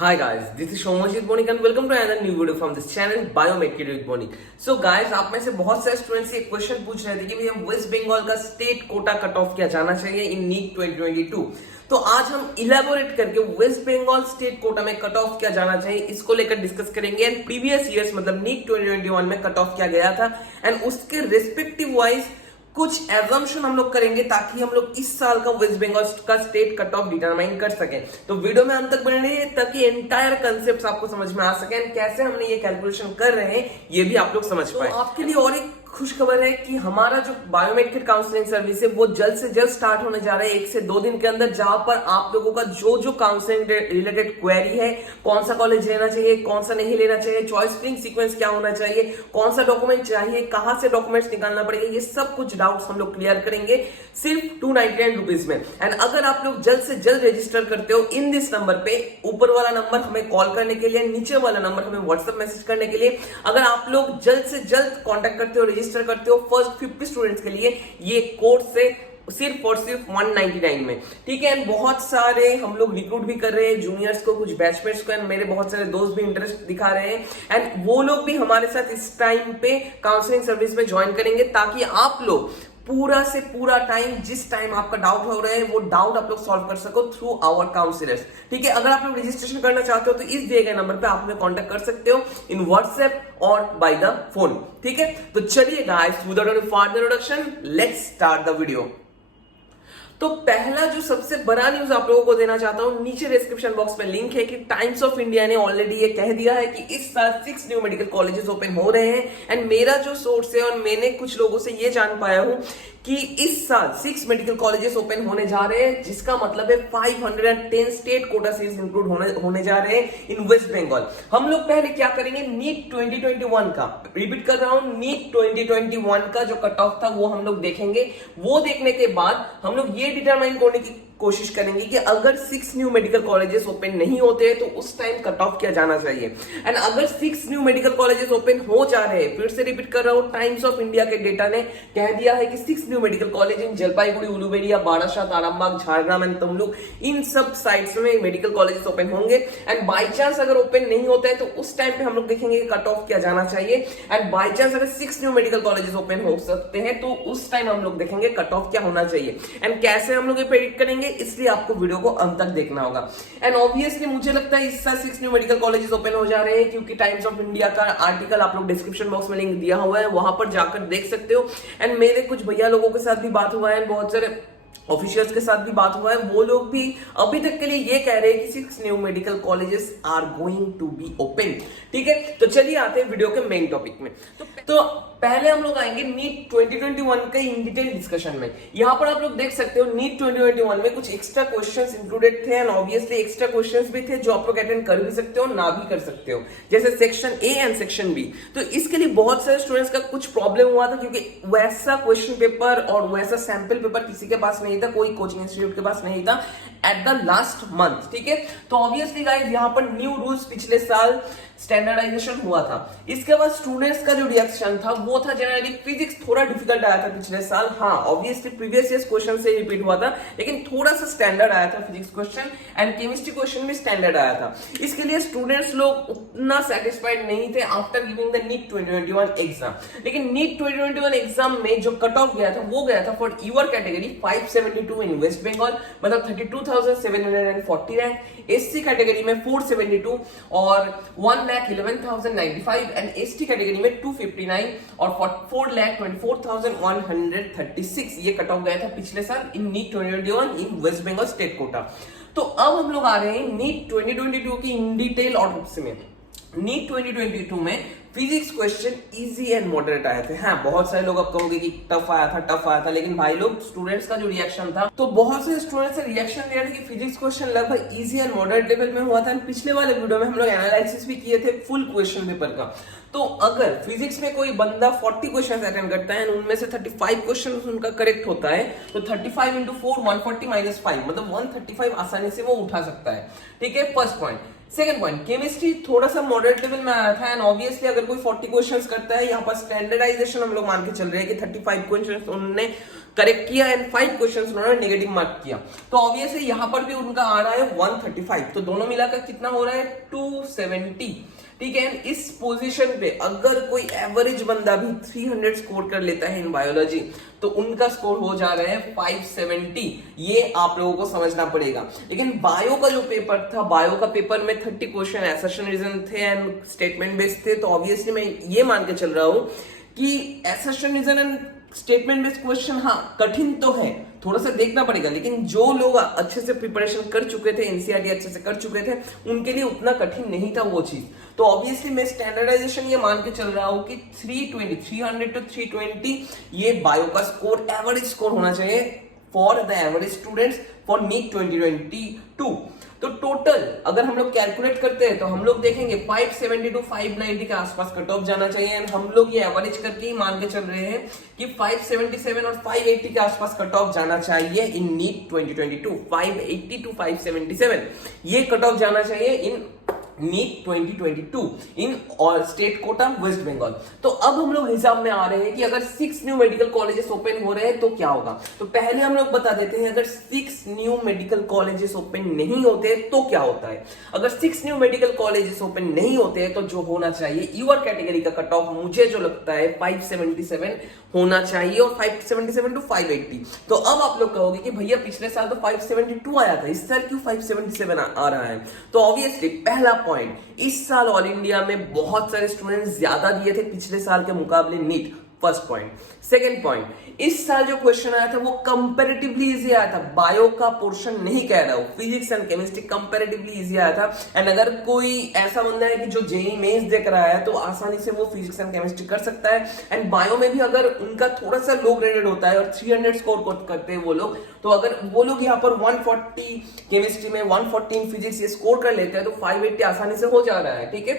Hi guys, this is Shomajit Bonik and welcome to another new video from this channel Biomed with Bonik. So guys, आप में से बहुत सारे students ये question पूछ रहे थे कि भैया वेस्ट बंगाल का स्टेट कोटा कट ऑफ क्या जाना चाहिए इन नीट 2022। तो आज हम इलेबोरेट करके वेस्ट बंगाल स्टेट कोटा में कट ऑफ क्या जाना चाहिए इसको लेकर डिस्कस करेंगे एंड प्रीवियस ईयर्स मतलब नीट 2021 में कट ऑफ क्या गया था एंड उसके रेस्पेक्टिव वाइज कुछ एजम्पशन हम लोग करेंगे ताकि हम लोग इस साल का वेस्ट बंगाल का स्टेट कट ऑफ डिटरमाइन कर सकें। तो वीडियो में अंत तक बने रहिए ताकि एंटायर कंसेप्ट आपको समझ में आ सके एंड कैसे हमने ये कैलकुलेशन कर रहे हैं ये भी आप लोग समझ पाए। तो आपके लिए और एक खुश खबर है कि हमारा जो बायोमेट्रिक काउंसलिंग सर्विस है वो जल्द से जल्द स्टार्ट होने जा रहा है 1 से 2 दिन के अंदर, जहां पर आप लोगों का जो काउंसलिंग रिलेटेड क्वेरी है, कौन सा कॉलेज लेना चाहिए, कौन सा नहीं लेना चाहिए, चॉइस स्प्रिंग सीक्वेंस क्या होना चाहिए, कौन सा डॉक्यूमेंट चाहिए, कहां से डॉक्यूमेंट्स निकालना पड़ेगा, ये सब कुछ डाउट्स हम लोग क्लियर करेंगे सिर्फ 299 रुपीज में। एंड अगर आप लोग जल्द से जल्द रजिस्टर करते हो इन दिस नंबर पे, ऊपर वाला नंबर हमें कॉल करने के लिए, नीचे वाला नंबर हमें व्हाट्सएप मैसेज करने के लिए, अगर आप लोग जल्द से जल्द कॉन्टेक्ट करते हो, रजिस्टर करते हो फर्स्ट 50 स्टूडेंट्स के लिए ये कोर्स से सिर्फ और सिर्फ 199 में, ठीक है। बहुत सारे हम लोग रिक्रूट भी कर रहे हैं जूनियर्स को, कुछ बैचमेट्स को, एंड मेरे बहुत सारे दोस्त भी इंटरेस्ट दिखा रहे हैं एंड वो लोग भी हमारे साथ इस टाइम पे काउंसलिंग सर्विस में ज्वाइन करेंगे ताकि आप लोग पूरा से पूरा टाइम जिस टाइम आपका डाउट हो रहा है वो डाउट आप लोग सॉल्व कर सको थ्रू आवर काउंसलर्स, ठीक है। अगर आप लोग रजिस्ट्रेशन करना चाहते हो तो इस दिए गए नंबर पे आप हमें कांटेक्ट कर सकते हो इन व्हाट्सएप और बाय द फोन, ठीक है। तो चलिए guys, without any further introduction let's start the video. तो पहला जो सबसे बड़ा न्यूज आप लोगों को देना चाहता हूं, नीचे डिस्क्रिप्शन बॉक्स में लिंक है कि टाइम्स ऑफ इंडिया ने ऑलरेडी ये कह दिया है कि इस साल 6 न्यू मेडिकल कॉलेजेस ओपन हो रहे हैं एंड मेरा जो सोर्स है और मैंने कुछ लोगों से ये जान पाया हूं कि इस साल 6 मेडिकल कॉलेजेस ओपन होने जा रहे हैं, जिसका मतलब है 510 स्टेट कोटा सीट्स इंक्लूड होने जा रहे हैं इन वेस्ट बंगाल। हम लोग पहले क्या करेंगे, नीट 2021 का, रिपीट कर रहा हूं, नीट 2021 का जो कट ऑफ था वो हम लोग देखेंगे। वो देखने के बाद हम लोग ये डिटरमाइन करने की कोशिश करेंगे कि अगर 6 न्यू मेडिकल कॉलेजेस ओपन नहीं होते तो उस टाइम कट ऑफ क्या जाना चाहिए एंड अगर 6 न्यू मेडिकल कॉलेजेस ओपन हो जा रहे हैं, फिर से रिपीट कर रहा हूं, टाइम्स ऑफ इंडिया के डेटा ने कह दिया है कि 6 new medical college in Jalpaiguri, Uluberia, Barasat, Arambagh, Jhargram and Tamluk, इन सब साइट्स में मेडिकल कॉलेजेस ओपन होंगे एंड बाई चांस अगर ओपन नहीं होता है तो उस टाइम पे हम लोग देखेंगे कट ऑफ क्या जाना चाहिए एंड बाई चांस अगर 6 न्यू मेडिकल कॉलेजेस ओपन हो सकते हैं तो उस टाइम हम लोग देखेंगे कट ऑफ क्या होना चाहिए एंड कैसे हम लोग ये प्रेडिक्ट करेंगे, इसलिए आपको वीडियो को अंत तक देखना होगा। एंड ऑब्वियसली मुझे लगता है इस साल 6 न्यू मेडिकल कॉलेजेस ओपन हो जा रहे हैं क्योंकि टाइम्स ऑफ इंडिया का आर्टिकल आप लोग डिस्क्रिप्शन बॉक्स में लिंक दिया हुआ है, वहां पर जाकर देख सकते हो। एंड मेरे कुछ भैया लोगों के साथ भी बात हुआ है, बहुत सारे ऑफिशियल्स के साथ भी बात हुआ है, वो लोग भी अभी तक के लिए ये कह रहे हैं कि 6 new medical colleges are going to be open, ठीक है। तो चलिए आते हैं वीडियो के मेन टॉपिक में। तो पहले हम लोग आएंगे नीट 2021 के इन डिटेल डिस्कशन में। यहां पर आप लोग देख सकते हो नीट 2021 में कुछ एक्स्ट्रा क्वेश्चंस इंक्लूडेड थे एंड ऑब्वियसली एक्स्ट्रा क्वेश्चंस भी थे जो आप लोग अटेंड कर भी सकते हो, ना भी कर सकते हो, जैसे section A and section B. तो इसके लिए बहुत सारे स्टूडेंट्स का कुछ प्रॉब्लम हुआ था क्योंकि वैसा क्वेश्चन पेपर और वैसा सैंपल पेपर किसी के पास नहीं था, कोई कोचिंग इंस्टीट्यूट के पास नहीं था एट द लास्ट मंथ, ठीक है। तो ऑब्वियसली गाइस यहां पर न्यू रूल्स पिछले साल स्टैंडर्डाइजेशन हुआ था। इसके बाद स्टूडेंट्स का जो रिएक्शन था वो था, जनरली फिजिक्स थोड़ा डिफिकल्ट आया था पिछले साल, हाँ ऑब्वियसली प्रीवियस ईयर क्वेश्चन से रिपीट हुआ था, लेकिन थोड़ा सा स्टैंडर्ड आया था physics question and chemistry question भी स्टैंडर्ड आया था। इसके लिए स्टूडेंट्स लोग उतना सेटिस्फाइड नहीं थे after giving the NEET 2021 exam. लेकिन नीट 2021 एग्जाम में जो कट ऑफ गया था वो गया था for UR category 572 in waste Bengal, मतलब 32,740 रैंक, एससी कैटेगरी में 472 और 1,11,095 एंड एसटी कैटेगरी में 259 और 4,24,136 ये कट ऑफ गया था पिछले साल इन नीट 2021 इन वेस्ट बंगाल स्टेट कोटा। तो अब हम लोग आ रहे हैं नीट 2022 की इन डिटेल आउटपुट्स में। नीट 2022 में physics question easy and moderate आए थे। हाँ बहुत सारे लोग अब कहोगे कि टफ आया था, लेकिन भाई लोग स्टूडेंट्स का जो रिएक्शन था, तो बहुत से स्टूडेंट्स से रिएक्शन दिया था कि फिजिक्स क्वेश्चन लगभग इजी एंड मॉडरेट लेवल में हुआ था। पिछले वाले वीडियो में हम लोग एनालिसिस भी किए थे फुल क्वेश्चन पेपर का। तो अगर फिजिक्स में कोई बंदा 40 क्वेश्चन अटेंड करता है उनमें से 35 क्वेश्चन उनका करेक्ट होता है तो 35 इंटू 4 140 माइनस 5 मतलब 135 आसानी से वो उठा सकता है, ठीक है। First point. Second point, chemistry थोड़ा सा मॉडरेट लेवल में आया था एंड ऑब्वियसली अगर कोई 40 क्वेश्चंस करता है, यहाँ पर स्टैंडर्डाइजेशन हम लोग मान के चल रहे हैं कि 35 क्वेश्चंस उन्होंने करेक्ट किया एंड 5 क्वेश्चन उन्होंने नेगेटिव मार्क किया। तो ऑब्वियसली यहां पर भी उनका आ रहा है 135, तो दोनों मिलाकर कितना हो रहा है 270। ठीक है, इस पोजीशन पे अगर कोई एवरेज बंदा भी 300 स्कोर कर लेता है इन बायोलॉजी तो उनका स्कोर हो जा रहा है 570। ये आप लोगों को समझना पड़ेगा। लेकिन बायो का जो पेपर था, बायो का पेपर में 30 क्वेश्चन असर्शन रीजन थे एंड स्टेटमेंट बेस्ड थे, तो ऑब्वियसली मैं ये मान के चल रहा हूं कि assertion reason and statement based question हाँ कठिन तो है, थोड़ा सा देखना पड़ेगा, लेकिन जो लोग अच्छे से प्रिपरेशन कर चुके थे, एनसीईआरटी अच्छे से कर चुके थे, उनके लिए उतना कठिन नहीं था वो चीज। तो ऑब्वियसली मैं स्टैंडर्डाइजेशन ये मान के चल रहा हूं कि 300 to 320 ये बायो का स्कोर एवरेज स्कोर होना चाहिए for the average students for NEET 2022। तो टोटल अगर हम लोग कैलकुलेट करते हैं तो हम लोग देखेंगे 570 to 590 के आसपास कट ऑफ जाना चाहिए एंड हम लोग ये एवरेज करके ही मान के चल रहे हैं कि 577 और 580 के आसपास कट ऑफ जाना चाहिए इन नीट 2022। 580 to 577 ये कट ऑफ जाना चाहिए इन नीट 2022 इन और स्टेट कोटा वेस्ट बंगाल। तो अब हम लोग हिसाब में आ रहे हैं कि अगर 6 न्यू मेडिकल कॉलेजेस ओपन हो रहे हैं तो क्या होगा। तो पहले हम लोग बता देते हैं अगर 6 न्यू मेडिकल कॉलेजेस ओपन नहीं होते तो क्या होता है। अगर 6 न्यू मेडिकल कॉलेजेस ओपन नहीं होते तो जो होना चाहिए यूआर कैटेगरी का कट ऑफ मुझे जो लगता है 577 होना चाहिए और 577 to 580। तो अब आप लोग कहोगे कि भैया पिछले साल तो 572 आया था, इस साल क्यों 577 आ रहा है। तो ऑब्वियसली पहला पॉइंट, इस साल ऑल इंडिया में बहुत सारे स्टूडेंट्स ज्यादा दिए थे पिछले साल के मुकाबले NEET, first point. Second point, इस साल जो क्वेश्चन आया था वो कंपैरेटिवली इजी आया था, बायो का पोर्शन नहीं कह रहा हूं, physics and chemistry comparatively easy आया था। एंड अगर कोई ऐसा बंदा है कि जो जेईई मेंस देख रहा है तो आसानी से वो फिजिक्स एंड केमिस्ट्री कर सकता है। एंड बायो में भी अगर उनका थोड़ा सा लो ग्रेडेड होता है और 300 स्कोर करते हैं वो लोग, तो अगर वो लोग यहाँ पर 140 केमिस्ट्री में 114 फिजिक्स ये स्कोर कर लेते हैं तो 580 आसानी से हो जा रहा है। ठीक है,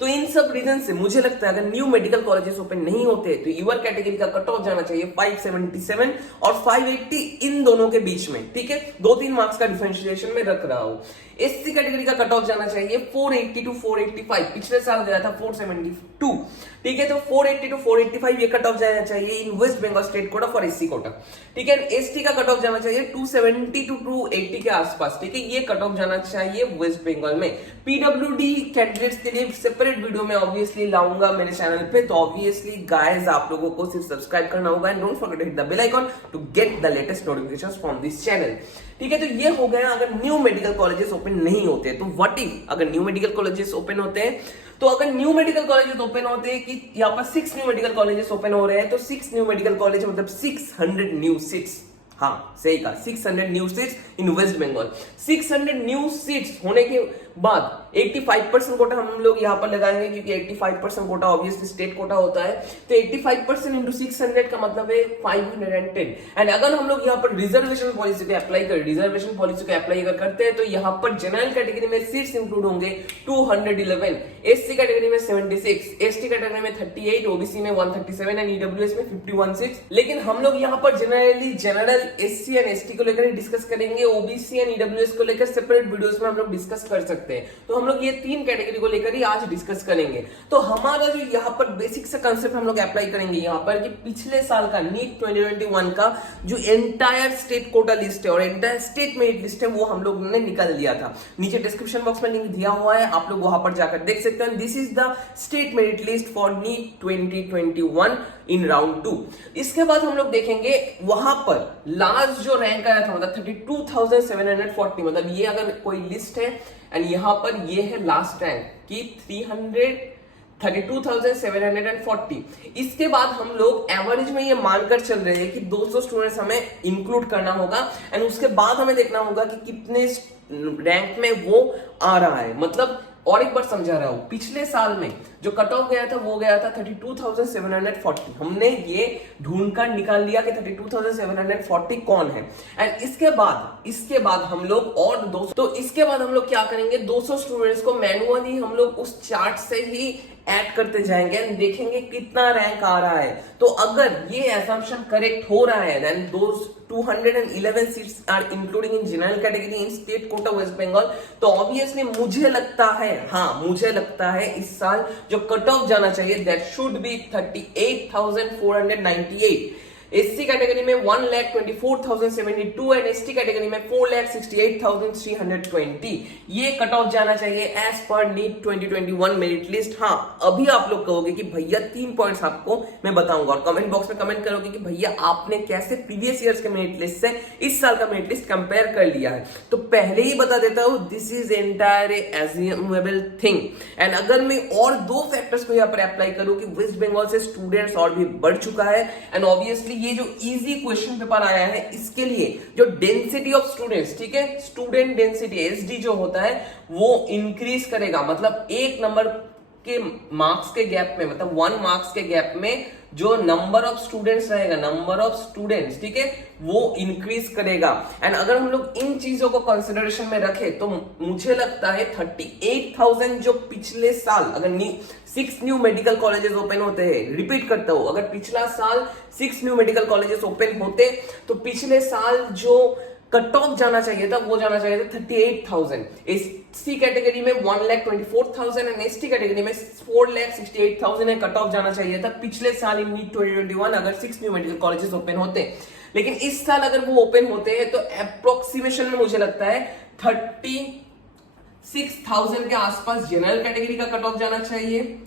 तो इन सब रीजन से मुझे लगता है अगर न्यू मेडिकल कॉलेजेस ओपन नहीं होते तो यूआर कैटेगरी का कट ऑफ जाना चाहिए 577 और 580 इन दोनों के बीच में। ठीक है, 2-3 मार्क्स का डिफरेंशिएशन में रख रहा हूं। एससी कैटेगरी का कट ऑफ जाना चाहिए 480 to 485, पिछले साल गया था 472। ठीक है, तो 480 to 485 ये कट ऑफ जाना चाहिए in waste Bengal state quota for SC quota. ठीक है, एसटी का कट ऑफ जाना चाहिए 270 to 280 के आसपास। ठीक है, ये कट ऑफ जाना चाहिए वेस्ट बंगाल में। पीडब्ल्यूडी कैंडिडेट्स के लिए सेपरेट वीडियो में ऑब्वियसली लाऊंगा मेरे चैनल पे, तो ऑब्वियसली गाइस आप लोगों को सिर्फ सब्सक्राइब करना होगा and don't forget to hit the bell icon to get the latest notifications from this channel. ठीक है, तो ये हो गया अगर न्यू मेडिकल कॉलेजेस ओपन नहीं होते। तो व्हाट इफ अगर न्यू मेडिकल कॉलेजेस ओपन होते हैं, तो अगर न्यू मेडिकल कॉलेजेस ओपन होते हैं कि यहाँ पर 6 न्यू मेडिकल कॉलेजेस ओपन हो रहे हैं, तो 6 न्यू मेडिकल कॉलेज मतलब 600 न्यू सीट्स। हाँ सही कहा, 600 new seats in waste Bengal. 600 new seats होने के बाद 85% कोटा हम लोग यहाँ पर लगाएंगे, क्योंकि 85% कोटा ऑब्वियसली स्टेट कोटा होता है। तो 85% इंटू 600 का मतलब है 510। एंड अगर हम लोग यहाँ पर रिजर्वेशन पॉलिसी पे अप्लाई करें, रिजर्वेशन पॉलिसी पे अप्लाई अगर करते हैं तो यहाँ पर जनरल कैटेगरी में सीट्स इंक्लूड होंगे 211, एससी कैटेगरी में 76, एसटी कैटेगरी में 38, ओबीसी में 137 एंड ईडब्ल्यूएस में 51 सीट्स। लेकिन हम लोग यहाँ पर जनरल एससी एंड एसटी को लेकर डिस्कस करेंगे, ओबीसी एंड ईडब्ल्यूएस को लेकर सेपरेट वीडियोस में हम लोग डिस्कस कर सकते हैं। तो हम लोग ये 3 कैटेगरी को लेकर ही आज डिस्कस करेंगे। तो हमारा जो यहाँ पर बेसिक सा कंसेप्ट हम लोग अप्लाई करेंगे यहाँ पर कि पिछले साल का नीट 2021 का जो एंटायर स्टेट कोटा लिस्ट है और एंटायर स्टेट मेरिट लिस्ट है वो हम लोग ने निकाल दिया था। नीचे डिस्क्रिप्शन बॉक्स में लिंक दिया हुआ है, आप लोग वहां पर जाकर देख सकते हैं। This is the state merit list for NEET 2021 in round 2। इसके बाद हम लोग देखेंगे वहां पर लास्ट जो रैंक आया था मतलब 32,740, मतलब ये अगर कोई लिस्ट है एंड यहाँ पर ये है लास्ट रैंक की 32,740। इसके बाद हम लोग एवरेज में ये मानकर चल रहे हैं कि 200 स्टूडेंट्स हमें इंक्लूड करना होगा एंड उसके बाद हमें देखना होगा कि कितने रैंक में वो आ रहा है। मतलब और एक बार समझा रहा हूं, पिछले साल में जो कट ऑफ गया था वो गया था 32,740। हमने ये ढूंढ कर निकाल लिया कि 32,740 कौन है। एंड इसके बाद हम लोग और 200, तो इसके बाद हम लोग क्या करेंगे, 200 स्टूडेंट्स को मैनुअली हम लोग उस चार्ट से ही ऐड करते जाएंगे एंड देखेंगे कितना रैंक आ रहा है। तो अगर ये असम्पशन करेक्ट हो रहा है then those 211 seats are including in general category in state quota West Bengal. तो ऑब्वियसली मुझे लगता है इस साल जो कट ऑफ जाना चाहिए that should be 38,498। SC category में 1,24,072 एंड एसटी कैटेगरी में 4,68,320 ये कट ऑफ जाना चाहिए as per NEET 2021 merit list. हाँ, अभी आप लोग कहोगे कि भैया 3 पॉइंट्स आपको मैं बताऊंगा और कमेंट बॉक्स में कमेंट करोगे कि भैया आपने कैसे प्रीवियस ईयर्स के मेरिट लिस्ट से इस साल का मेरिट लिस्ट कंपेयर कर लिया है। तो पहले ही बता देता हूं, this is entire assumable thing and अगर मैं और 2 फैक्टर्स को यहाँ पर अप्लाई करूं कि वेस्ट बंगाल से स्टूडेंट्स और भी बढ़ चुका है एंड ऑब्वियसली ये जो इजी क्वेश्चन पेपर आया है इसके लिए जो डेंसिटी ऑफ स्टूडेंट्स, ठीक है, स्टूडेंट डेंसिटी एसडी जो होता है वो इंक्रीज करेगा। मतलब 1 नंबर के मार्क्स के गैप में, मतलब 1 मार्क्स के गैप में जो नंबर ऑफ स्टूडेंट्स रहेगा, नंबर ऑफ स्टूडेंट्स, ठीक है, वो इंक्रीज करेगा। एंड अगर हम लोग इन चीजों को कंसिडरेशन में रखें तो मुझे लगता है 38,000 जो पिछले साल अगर 6 न्यू मेडिकल कॉलेजेस ओपन होते हैं, रिपीट करता हूं, अगर पिछला साल 6 न्यू मेडिकल कॉलेजेस ओपन होते तो पिछले साल जो कट ऑफ जाना चाहिए था वो जाना चाहिए था 38,000। एससी कैटेगरी में 1,24,000 एंड एसटी कैटेगरी में 4,68,000 है, कट ऑफ जाना चाहिए था पिछले साल इन नीट 2021 अगर 6 न्यू मेडिकल कॉलेजेस ओपन होते। लेकिन इस साल अगर वो ओपन होते हैं तो अप्रोक्सीमेशन में मुझे लगता है 36,000 के आसपास जनरल कैटेगरी का कट ऑफ जाना चाहिए,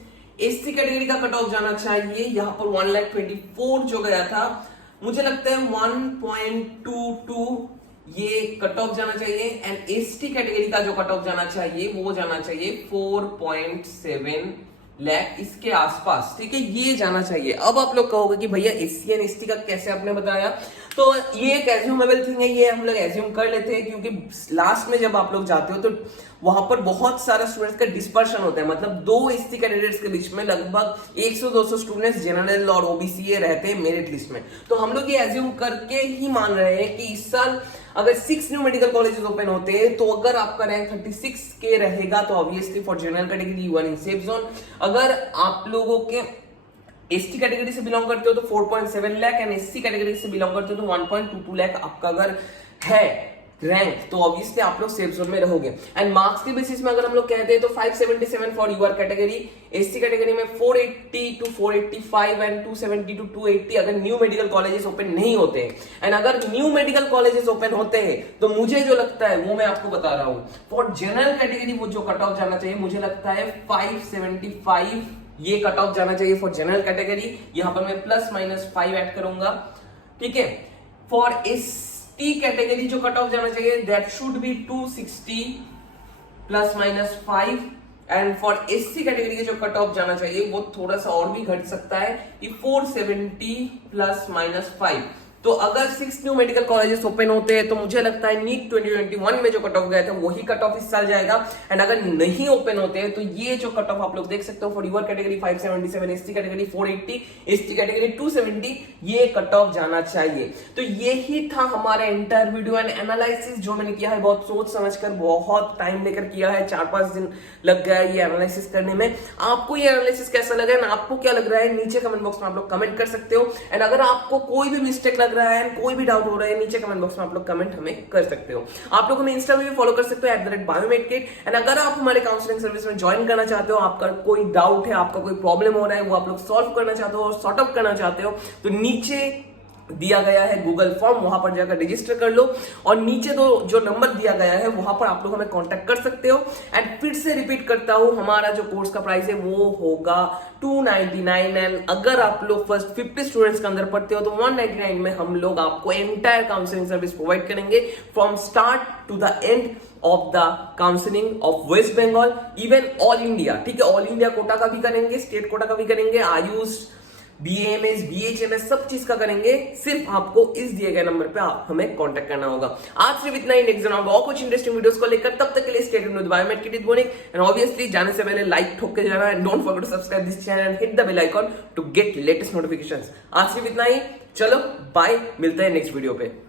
एससी कैटेगरी का कट ऑफ जाना चाहिए। यहां पर 1,24,000 जो गया था, मुझे लगता है 1.22 ये कट ऑफ जाना चाहिए एंड एसटी कैटेगरी का जो कट ऑफ जाना चाहिए वो जाना चाहिए 4.7 लाख इसके आसपास, ठीक है, ये जाना चाहिए। अब आप लोग कहोगे कि भैया एससी एंड एसटी का कैसे आपने बताया, तो ये एक एज्यूमेबल थिंग है, ये हम लोग एज्यूम कर लेते हैं क्योंकि लास्ट में जब आप लोग जाते हो तो वहां पर बहुत सारा स्टूडेंट्स का डिस्पर्शन होता है। मतलब 2 एससी कैंडिडेट्स के बीच में लगभग 100-200 स्टूडेंट्स जनरल और ओबीसी रहते हैं मेरिट लिस्ट में। तो हम लोग ये एज्यूम करके ही मान रहे हैं कि इस साल अगर 6 न्यू मेडिकल कॉलेजेस ओपन होते हैं तो अगर आपका रैंक 36 के रहेगा तो obviously for general category you are in safe zone. अगर आप लोगों के एसटी कैटेगरी से बिलोंग करते हो तो 4.7 लाख एंड एससी कैटेगरी से बिलोंग करते हो तो 1.22 लाख आपका अगर है रैंक तो ऑब्वियसली आप लोग सेफ जोन में रहोगे। एंड मार्क्स के बेसिस में अगर हम लोग कहते हैं तो 577 for UR category, SC category में 480 to 485 एंड 270 to 280 अगर न्यू मेडिकल कॉलेजेस ओपन नहीं होते हैं। एंड अगर न्यू मेडिकल कॉलेजेस ओपन होते हैं तो मुझे जो लगता है वो मैं आपको बता रहा हूं, फॉर जनरल कैटेगरी वो जो कट ऑफ जाना चाहिए मुझे लगता है 575 ये कट ऑफ जाना चाहिए फॉर जनरल कैटेगरी। यहां पर मैं +-5 ऐड करूंगा, ठीक है। फॉर एसटी कैटेगरी जो कट ऑफ जाना चाहिए that should be 260 +-5 and for SC category के जो कट ऑफ जाना चाहिए वो थोड़ा सा और भी घट सकता है, ये 470 +-5। तो अगर 6 न्यू मेडिकल कॉलेजेस ओपन होते हैं तो मुझे लगता है नीट 2021 में जो कट ऑफ गया था वही कट ऑफ इस साल जाएगा। एंड अगर नहीं ओपन होते हैं तो ये जो कट ऑफ आप लोग देख सकते हो for UR category 577, ST category 480, ST category 270 ये कट ऑफ जाना चाहिए। तो यही था हमारा एंटायर वीडियो एंड एनालिसिस जो मैंने किया है, बहुत सोच समझकर, बहुत टाइम लेकर किया है, 4-5 दिन लग गया ये एनालिसिस करने में। आपको ये एनालिसिस कैसा लगा एंड आपको क्या लग रहा है नीचे कमेंट बॉक्स में आप लोग कमेंट कर सकते हो। एंड अगर आपको कोई भी मिस्टेक लग रहा है, कोई भी डाउट हो रहा है, नीचे कमेंट बॉक्स में आप लोग कमेंट हमें कर सकते हो। आप लोग हमें इंस्टा पे भी फॉलो कर सकते हो @biometkit। एंड अगर आप हमारे काउंसलिंग सर्विस में ज्वाइन करना चाहते हो, आपका कोई डाउट है, आपका कोई प्रॉब्लम हो रहा है, वो आप लोग सॉल्व करना चाहते हो और सॉर्ट आउट करना चाहते हो तो नीचे दिया गया है गूगल फॉर्म, वहां पर जाकर रजिस्टर कर लो और नीचे तो जो नंबर दिया गया है वहां पर आप लोग हमें कांटेक्ट कर सकते हो। एंड फिर से रिपीट करता हूं, हमारा जो कोर्स का प्राइस है वो होगा 299 एंड अगर आप लोग फर्स्ट 50 स्टूडेंट्स के अंदर पढ़ते हो तो 199 में हम लोग आपको एंटायर काउंसलिंग सर्विस प्रोवाइड करेंगे from start to the end of the counselling of West Bengal, even all India, ठीक है। ऑल इंडिया कोटा का भी करेंगे, स्टेट कोटा का भी करेंगे, आयुष, BAMS, BHMS सब चीज का करेंगे। सिर्फ आपको इस दिए गए नंबर पे आप हमें कांटेक्ट करना होगा। आज सिर्फ इतना ही, नेक्स्ट और कुछ इंटरेस्टिंग वीडियोस को लेकर, तब तक के लिए stay tuned with biometric with बोनिक एंड ऑब्वियसली जाने से पहले लाइक ठोक के जाना and don't forget to subscribe this channel and hit the bell icon to get latest notifications. आज सिर्फ इतना ही, चलो बाय, मिलते हैं नेक्स्ट वीडियो पे।